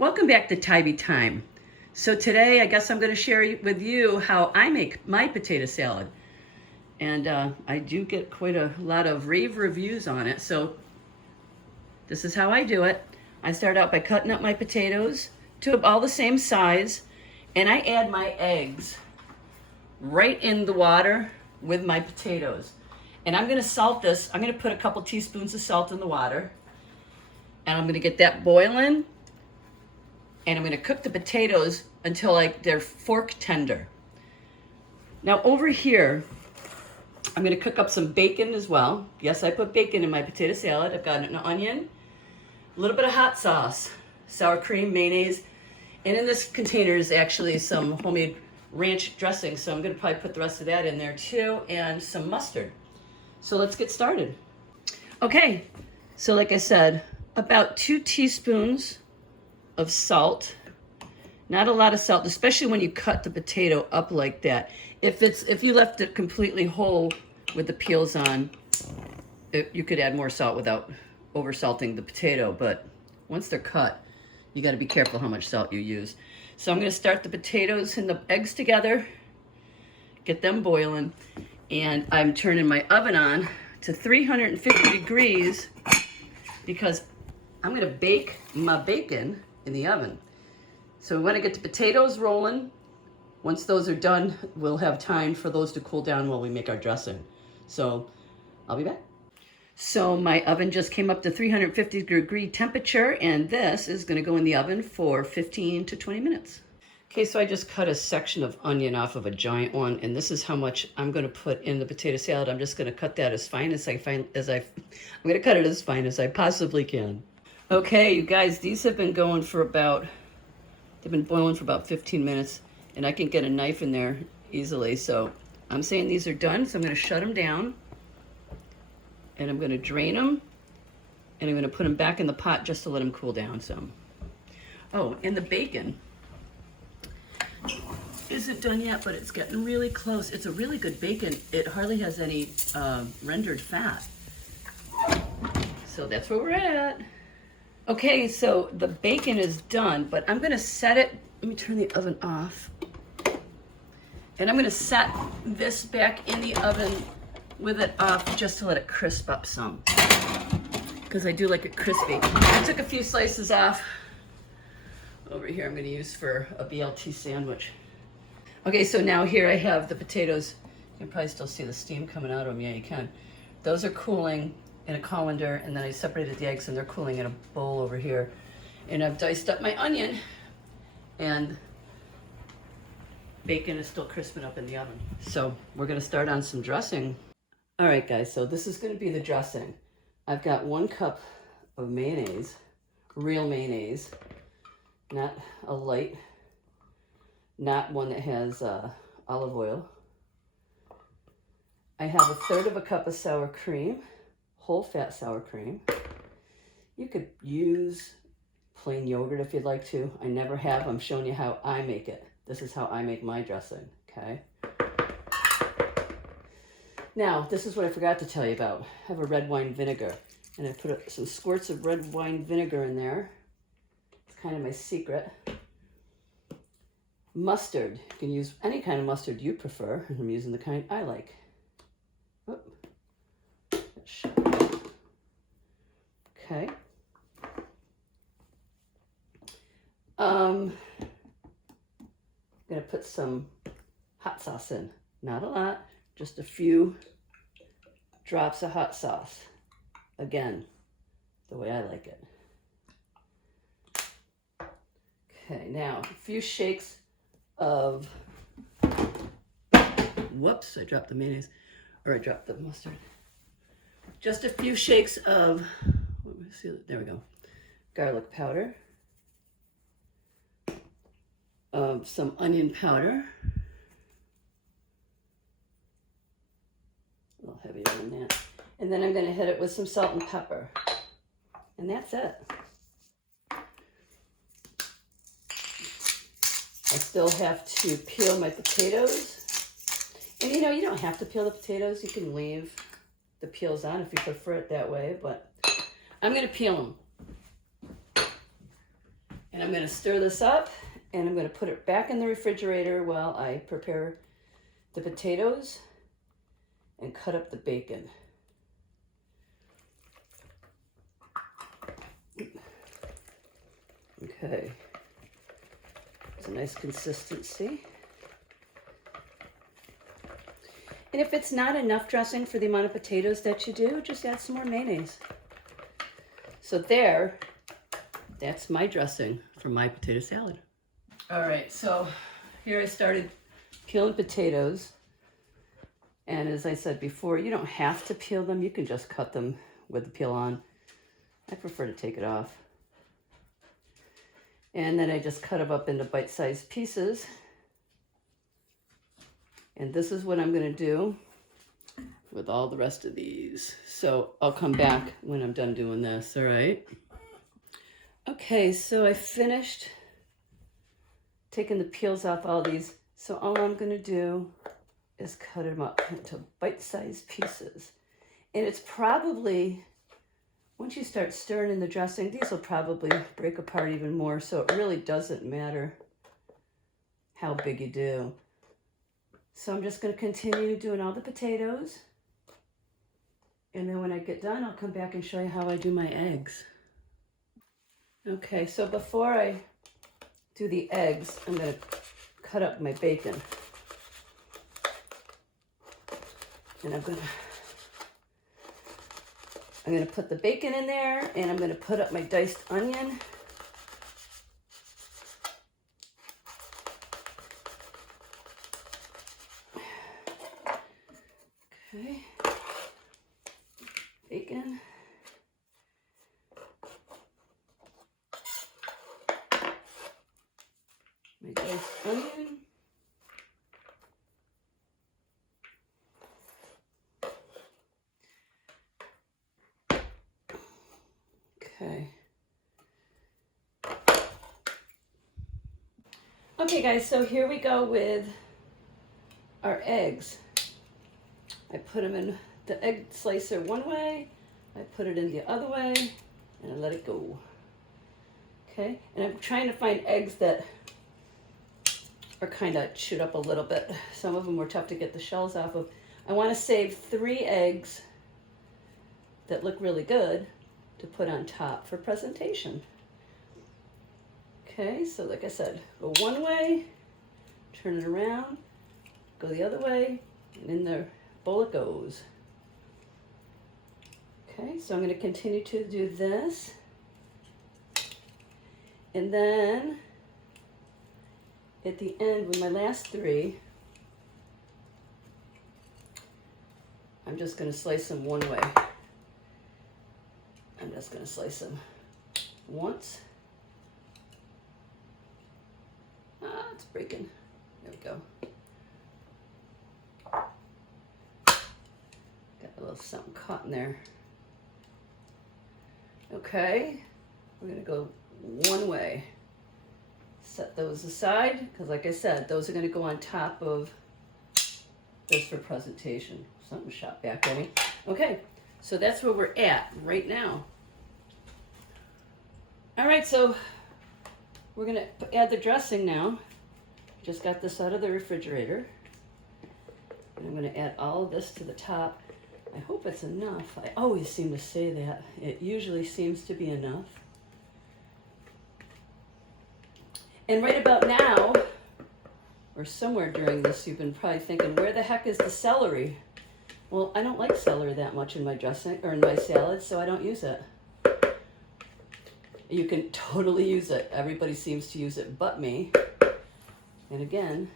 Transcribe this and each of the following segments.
Welcome back to Tybee Time. So today I guess I'm going to share with you how I make my potato salad. And I do get quite a lot of rave reviews on it. So this is how I do it. I start out by cutting up my potatoes to all the same size. And I add my eggs right in the water with my potatoes. And I'm going to salt this. I'm going to put a couple teaspoons of salt in the water. And I'm going to get that boiling. And I'm going to cook the potatoes until they're fork tender. Now over here, I'm going to cook up some bacon as well. Yes, I put bacon in my potato salad. I've got an onion, a little bit of hot sauce, sour cream, mayonnaise, and in this container is actually some homemade ranch dressing. So I'm going to probably put the rest of that in there too, and some mustard. So let's get started. Okay, so like I said, about 2 teaspoons of salt. Not a lot of salt, especially when you cut the potato up like that. If you left it completely whole with the peels on, you could add more salt without over salting the potato, but once they're cut, you got to be careful how much salt you use. So I'm going to start the potatoes and the eggs together, get them boiling, and I'm turning my oven on to 350 degrees because I'm going to bake my bacon in the oven. So we want to get the potatoes rolling. Once those are done, we'll have time for those to cool down while we make our dressing. So I'll be back. So my oven just came up to 350 degree temperature, and this is going to go in the oven for 15 to 20 minutes. Okay, so I just cut a section of onion off of a giant one, and this is how much I'm going to put in the potato salad. I'm just going to cut that as fine as I'm going to cut it as fine as I possibly can. Okay, you guys, these have been going for they've been boiling for about 15 minutes, and I can get a knife in there easily. So I'm saying these are done, so I'm going to shut them down, and I'm going to drain them, and I'm going to put them back in the pot just to let them cool down some. Oh, and the bacon isn't done yet, but it's getting really close. It's a really good bacon. It hardly has any rendered fat. So that's where we're at. Okay, so the bacon is done, but I'm going to set it. Let me turn the oven off. And I'm going to set this back in the oven with it off just to let it crisp up some, because I do like it crispy. I took a few slices off over here. I'm going to use for a BLT sandwich. Okay, so now here I have the potatoes. You can probably still see the steam coming out of them. Yeah, you can. Those are cooling in a colander, and then I separated the eggs and they're cooling in a bowl over here. And I've diced up my onion, and bacon is still crisping up in the oven. So we're gonna start on some dressing. All right, guys, so this is gonna be the dressing. I've got 1 cup of mayonnaise, real mayonnaise, not a light, not one that has olive oil. I have 1/3 of a cup of sour cream, whole fat sour cream. You could use plain yogurt if you'd like to. I never have. I'm showing you how I make it. This is how I make my dressing, okay? Now, this is what I forgot to tell you about. I have a red wine vinegar, and I put some squirts of red wine vinegar in there. It's kind of my secret. Mustard. You can use any kind of mustard you prefer. I'm using the kind I like. Okay. I'm gonna put some hot sauce in. Not a lot, just a few drops of hot sauce. Again, the way I like it. Okay, now a few shakes of, whoops, I dropped the mayonnaise, or I dropped the mustard. Just a few shakes of, there we go, garlic powder, some onion powder, a little heavier than that, and then I'm going to hit it with some salt and pepper, and that's it. I still have to peel my potatoes, and you know, you don't have to peel the potatoes. You can leave the peels on if you prefer it that way, but I'm going to peel them. And I'm I'm going to stir this up, and I'm going to put it back in the refrigerator while I prepare the potatoes and cut up the bacon. Okay, it's a nice consistency. And if it's not enough dressing for the amount of potatoes that you do, just add some more mayonnaise. So there, that's my dressing for my potato salad. All right, so here I started peeling potatoes. And as I said before, you don't have to peel them. You can just cut them with the peel on. I prefer to take it off. And then I just cut them up into bite-sized pieces. And this is what I'm going to do with all the rest of these. So I'll come back when I'm done doing this, all right? Okay, so I finished taking the peels off all these. So all I'm going to do is cut them up into bite-sized pieces. And it's probably, once you start stirring in the dressing, these will probably break apart even more. So it really doesn't matter how big you do. So I'm just going to continue doing all the potatoes. And then when I get done, I'll come back and show you how I do my eggs. Okay, so before I do the eggs, I'm going to cut up my bacon. And I'm going to put the bacon in there, and I'm going to put up my diced onion. Okay, bacon. My diced onion. Okay. Okay guys, so here we go with our eggs. I put them in the egg slicer one way, I put it in the other way, and I let it go. Okay, and I'm trying to find eggs that are kind of chewed up a little bit. Some of them were tough to get the shells off of. I want to save 3 eggs that look really good to put on top for presentation. Okay, so like I said, go one way, turn it around, go the other way, and in the bowl it goes. Okay, so I'm going to continue to do this. And then at the end with my last 3, I'm just going to slice them one way. I'm just going to slice them once. Ah, it's breaking. There we go. Got a little something caught in there. Okay, we're going to go one way. Set those aside, because like I said, those are going to go on top of this for presentation. Something shot back at me. Okay, so that's where we're at right now. All right, so we're going to add the dressing now. Just got this out of the refrigerator. And I'm going to add all of this to the top. I hope it's enough. I always seem to say that. It usually seems to be enough. And right about now, or somewhere during this, you've been probably thinking, where the heck is the celery? Well, I don't like celery that much in my dressing, or in my salad, so I don't use it. You can totally use it. Everybody seems to use it but me. And again,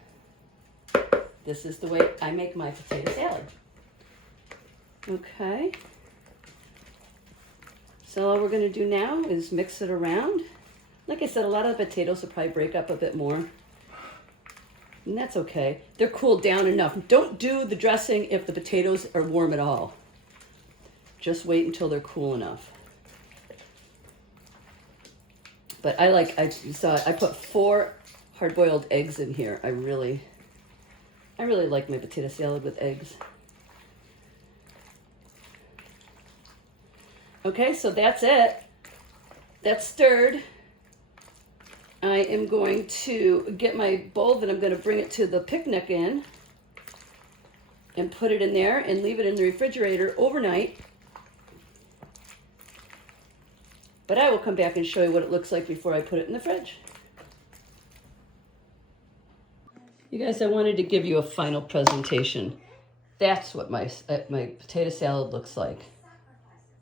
this is the way I make my potato salad. Okay. So all we're going to do now is mix it around. Like I said, a lot of the potatoes will probably break up a bit more. And that's okay. They're cooled down enough. Don't do the dressing if the potatoes are warm at all. Just wait until they're cool enough. But I put 4 hard-boiled eggs in here. I really like my potato salad with eggs. Okay, so that's it. That's stirred. I am going to get my bowl that I'm going to bring it to the picnic in and put it in there and leave it in the refrigerator overnight. But I will come back and show you what it looks like before I put it in the fridge. You guys, I wanted to give you a final presentation. That's what my potato salad looks like.